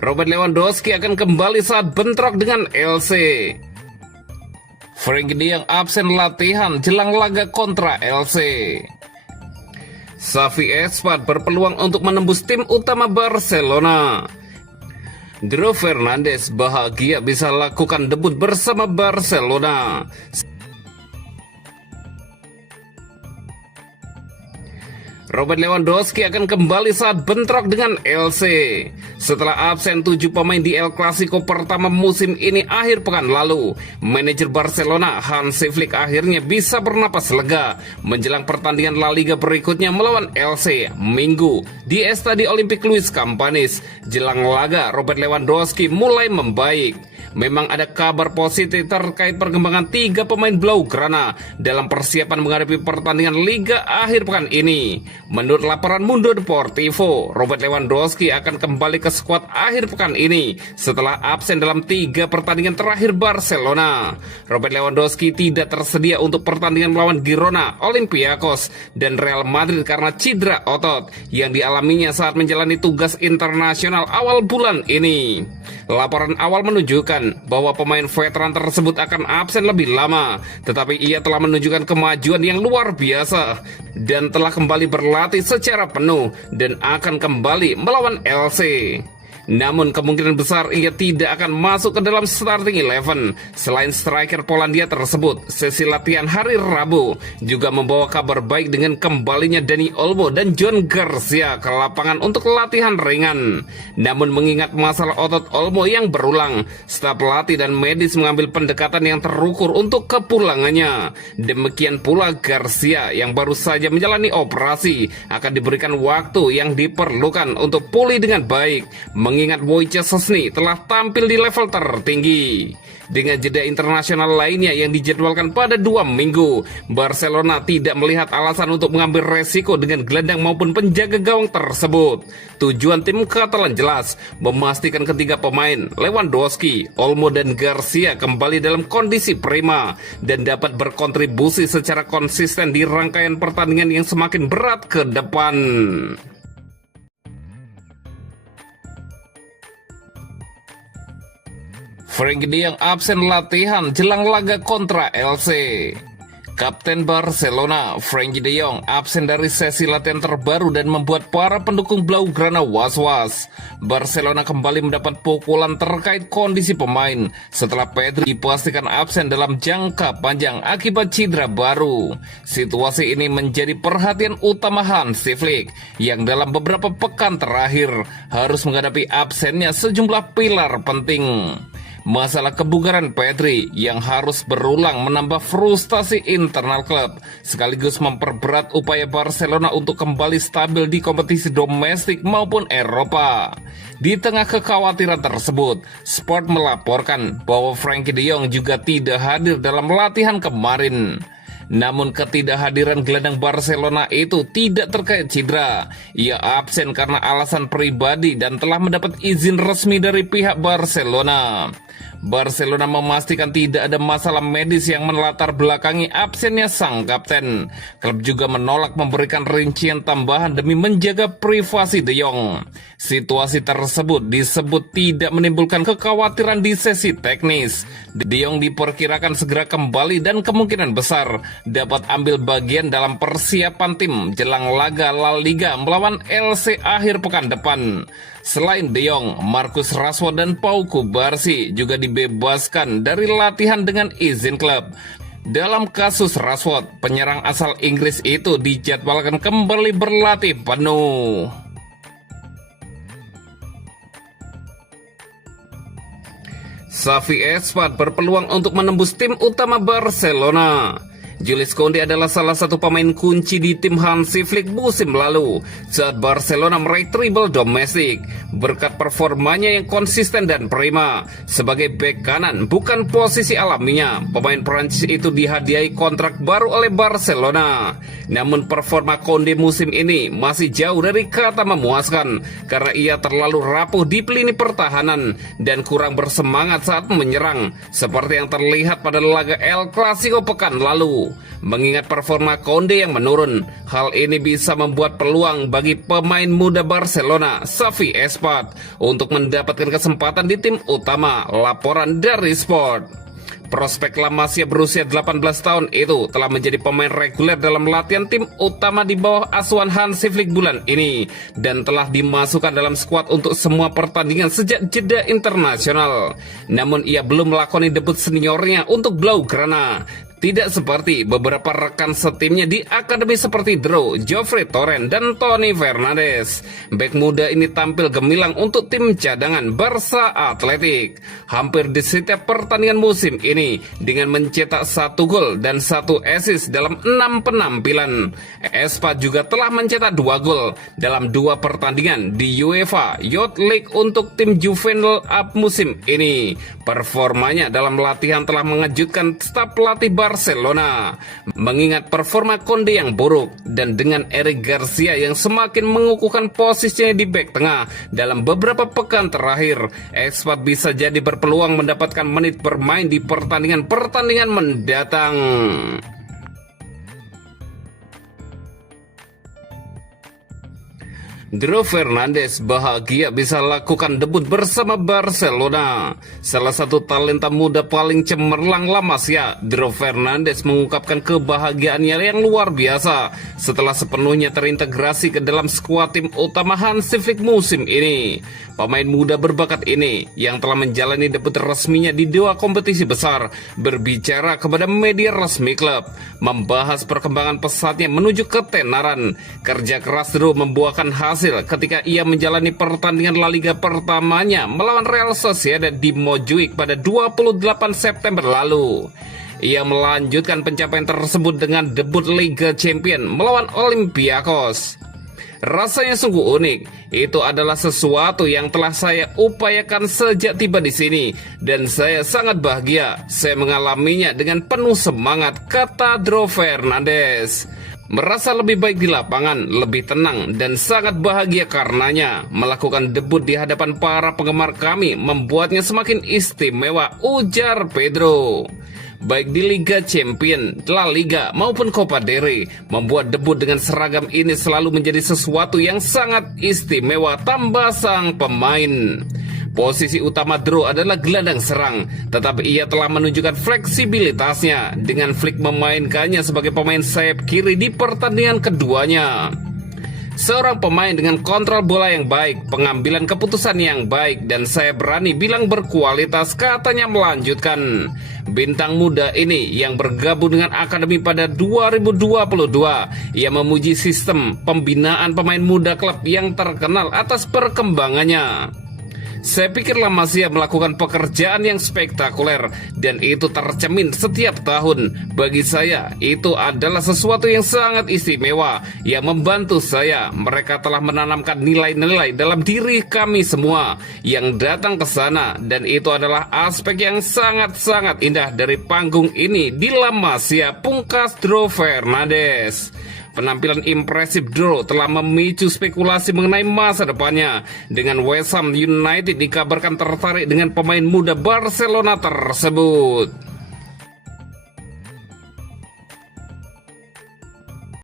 Robert Lewandowski akan kembali saat bentrok dengan LC. Frenkie de Jong absen latihan jelang laga kontra LC. Xavi Espat berpeluang untuk menembus tim utama Barcelona. Bruno Fernandes bahagia bisa lakukan debut bersama Barcelona. Robert Lewandowski akan kembali saat bentrok dengan LC. Setelah absen 7 pemain di El Clasico pertama musim ini akhir pekan lalu, manajer Barcelona Hansi Flick akhirnya bisa bernapas lega menjelang pertandingan La Liga berikutnya melawan LC Minggu di Estadio Olympique Luis Companys. Jelang laga, Robert Lewandowski mulai membaik. Memang ada kabar positif terkait perkembangan 3 pemain Blaugrana dalam persiapan menghadapi pertandingan Liga akhir pekan ini. Menurut laporan Mundo Deportivo, Robert Lewandowski akan kembali ke skuad akhir pekan ini setelah absen dalam 3 pertandingan terakhir Barcelona. Robert Lewandowski tidak tersedia untuk pertandingan melawan Girona, Olympiakos, dan Real Madrid karena cedera otot yang dialaminya saat menjalani tugas internasional awal bulan ini. Laporan awal menunjukkan bahwa pemain veteran tersebut akan absen lebih lama, tetapi ia telah menunjukkan kemajuan yang luar biasa dan telah kembali berlatih secara penuh dan akan kembali melawan LC. Namun kemungkinan besar ia tidak akan masuk ke dalam starting 11. Selain striker Polandia tersebut, sesi latihan hari Rabu juga membawa kabar baik dengan kembalinya Dani Olmo dan John Garcia ke lapangan untuk latihan ringan. Namun mengingat masalah otot Olmo yang berulang, staf pelatih dan medis mengambil pendekatan yang terukur untuk kepulangannya. Demikian pula Garcia yang baru saja menjalani operasi akan diberikan waktu yang diperlukan untuk pulih dengan baik. Mengingat Wojciech Szczesny telah tampil di level tertinggi. Dengan jeda internasional lainnya yang dijadwalkan pada 2 minggu, Barcelona tidak melihat alasan untuk mengambil resiko dengan gelandang maupun penjaga gawang tersebut. Tujuan tim Katalan jelas, memastikan ketiga pemain Lewandowski, Olmo, dan Garcia kembali dalam kondisi prima dan dapat berkontribusi secara konsisten di rangkaian pertandingan yang semakin berat ke depan. Frenkie de Jong absen latihan jelang laga kontra LC. Kapten Barcelona, Frenkie de Jong absen dari sesi latihan terbaru dan membuat para pendukung Blaugrana was-was. Barcelona kembali mendapat pukulan terkait kondisi pemain setelah Pedri dipastikan absen dalam jangka panjang akibat cedera baru. Situasi ini menjadi perhatian utama Hansi Flick yang dalam beberapa pekan terakhir harus menghadapi absennya sejumlah pilar penting. Masalah kebugaran Pedri yang harus berulang menambah frustasi internal klub, sekaligus memperberat upaya Barcelona untuk kembali stabil di kompetisi domestik maupun Eropa. Di tengah kekhawatiran tersebut, Sport melaporkan bahwa Frenkie de Jong juga tidak hadir dalam latihan kemarin. Namun ketidakhadiran gelandang Barcelona itu tidak terkait cedera. Ia absen karena alasan pribadi dan telah mendapat izin resmi dari pihak Barcelona. Barcelona memastikan tidak ada masalah medis yang melatar belakangi absennya sang kapten. Klub juga menolak memberikan rincian tambahan demi menjaga privasi De Jong. Situasi tersebut disebut tidak menimbulkan kekhawatiran di sesi teknis. De Jong diperkirakan segera kembali dan kemungkinan besar dapat ambil bagian dalam persiapan tim jelang laga La Liga melawan LC akhir pekan depan. Selain De Jong, Marcus Rashford dan Pau Kubarsi juga dibebaskan dari latihan dengan izin klub. Dalam kasus Rashford, penyerang asal Inggris itu dijadwalkan kembali berlatih penuh. Xavi Espat berpeluang untuk menembus tim utama Barcelona. Jules Koundé adalah salah satu pemain kunci di tim Hansi Flick musim lalu saat Barcelona meraih treble domestik. Berkat performanya yang konsisten dan prima sebagai bek kanan bukan posisi alaminya, pemain Prancis itu dihadiahi kontrak baru oleh Barcelona. Namun performa Koundé musim ini masih jauh dari kata memuaskan karena ia terlalu rapuh di lini pertahanan dan kurang bersemangat saat menyerang seperti yang terlihat pada laga El Clasico pekan lalu. lalu. Mengingat performa Konde yang menurun, hal ini bisa membuat peluang bagi pemain muda Barcelona, Xavi Espat, untuk mendapatkan kesempatan di tim utama. Laporan dari Sport. Prospek La Masia berusia 18 tahun itu telah menjadi pemain reguler dalam latihan tim utama di bawah asuhan Hansi Flick bulan ini dan telah dimasukkan dalam skuad untuk semua pertandingan sejak jeda internasional. Namun ia belum melakoni debut seniornya untuk Blaugrana. Tidak seperti beberapa rekan setimnya di akademi seperti Dro, Geoffrey Torrent, dan Toni Fernandes. Bek muda ini tampil gemilang untuk tim cadangan Barca Athletic. Hampir di setiap pertandingan musim ini dengan mencetak 1 gol dan 1 assist dalam 6 penampilan. Espat juga telah mencetak 2 gol dalam 2 pertandingan di UEFA Youth League untuk tim Juvenil Up musim ini. Performanya dalam latihan telah mengejutkan staf pelatih Barcelona, mengingat performa Konde yang buruk dan dengan Eric Garcia yang semakin mengukuhkan posisinya di bek tengah dalam beberapa pekan terakhir. Espat bisa jadi berpeluang mendapatkan menit bermain di pertandingan-pertandingan mendatang. Dro Fernandes bahagia bisa lakukan debut bersama Barcelona. Salah satu talenta muda paling cemerlang La Masia, Dro Fernandes mengungkapkan kebahagiaannya yang luar biasa setelah sepenuhnya terintegrasi ke dalam skuad tim utama Hansi Flick musim ini. Pemain muda berbakat ini yang telah menjalani debut resminya di 2 kompetisi besar berbicara kepada media resmi klub, membahas perkembangan pesatnya menuju ketenaran. Kerja keras Dro membuahkan hasil ketika ia menjalani pertandingan La Liga pertamanya melawan Real Sociedad di Montjuic pada 28 September lalu. Ia melanjutkan pencapaian tersebut dengan debut Liga Champions melawan Olympiakos. Rasanya sungguh unik. Itu adalah sesuatu yang telah saya upayakan sejak tiba di sini dan saya sangat bahagia. Saya mengalaminya dengan penuh semangat, kata Dro Fernandes. Merasa lebih baik di lapangan, lebih tenang dan sangat bahagia karenanya. Melakukan debut di hadapan para penggemar kami membuatnya semakin istimewa, ujar Pedro. Baik di Liga Champions, La Liga maupun Copa del Rey, membuat debut dengan seragam ini selalu menjadi sesuatu yang sangat istimewa, tambah sang pemain. Posisi utama Dro adalah gelandang serang, tetapi ia telah menunjukkan fleksibilitasnya dengan Flick memainkannya sebagai pemain sayap kiri di pertandingan keduanya. Seorang pemain dengan kontrol bola yang baik, pengambilan keputusan yang baik, dan saya berani bilang berkualitas, katanya melanjutkan. Bintang muda ini yang bergabung dengan akademi pada 2022, ia memuji sistem pembinaan pemain muda klub yang terkenal atas perkembangannya. Saya pikir La Masia melakukan pekerjaan yang spektakuler dan itu tercermin setiap tahun. Bagi saya, itu adalah sesuatu yang sangat istimewa yang membantu saya. Mereka telah menanamkan nilai-nilai dalam diri kami semua yang datang ke sana dan itu adalah aspek yang sangat-sangat indah dari panggung ini di La Masia, pungkas Dro Fernandes. Penampilan impresif Dro telah memicu spekulasi mengenai masa depannya. Dengan West Ham United dikabarkan tertarik dengan pemain muda Barcelona tersebut.